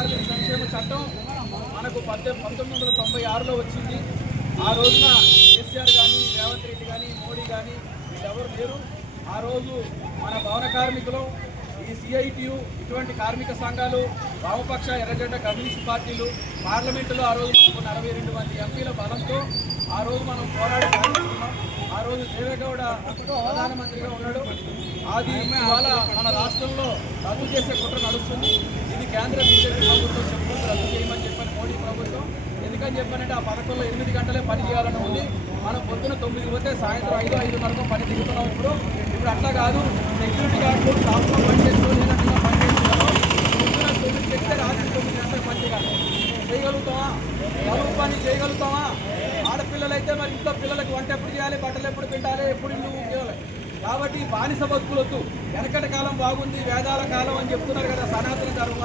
కార్మిక సంక్షేమ చట్టం మనకు పద్దె పంతొమ్మిది వందల తొంభై ఆరులో వచ్చింది. ఆ రోజున కేసీఆర్ కానీ రేవంత్ రెడ్డి కానీ మోడీ కానీ వీళ్ళెవరు లేరు. ఆ రోజు మన భవన కార్మికులు ఈ సిఐటియు ఇటువంటి కార్మిక సంఘాలు వామపక్ష ఎర్రజెండ కమ్యూనిస్ట్ పార్టీలు పార్లమెంటులో ఆ రోజు మనకు నలభై రెండు మంది ఎంపీల బలంతో ఆ రోజు మనం పోరాడి సాధించుకున్నాం. దేవేగౌడ ప్రధానమంత్రిగా ఉన్నాడు. అది ఇవాళ మన రాష్ట్రంలో రద్దు చేసే కుట్ర నడుస్తుంది. ఇది కేంద్ర బీజేపీ ప్రభుత్వం చెప్పుకుంటూ రద్దు చేయమని చెప్పని మోడీ ప్రభుత్వం. ఎందుకని చెప్పానంటే ఆ పథకంలో ఎనిమిది గంటలే పని చేయాలని ఉంది. మనం పొద్దున తొమ్మిది పోతే సాయంత్రం ఐదు ఐదున్నరకు పని దిగుతున్నాం ఇప్పుడు. ఇప్పుడు అట్లా కాదు. సెక్యూరిటీ గార్డులు స్టాఫ్లో పని చేస్తూ లేనట్టుగా పని చేస్తున్నాం పొద్దున తొమ్మిది చెప్తే రాత్రి తొమ్మిది గంటలకు పని చేయాలి. చేయగలుగుతామా పని చేయగలుగుతామా అయితే మరి ఇంట్లో పిల్లలకు వంట ఎప్పుడు చేయాలి బట్టలు ఎప్పుడు పెట్టాలి ఎప్పుడు ఇల్లు చేయాలి కాబట్టి బానిస బతుకులొద్దు. వెనకటి కాలం బాగుంది వేదాల కాలం అని చెప్తున్నారు కదా సనాతన ధర్మం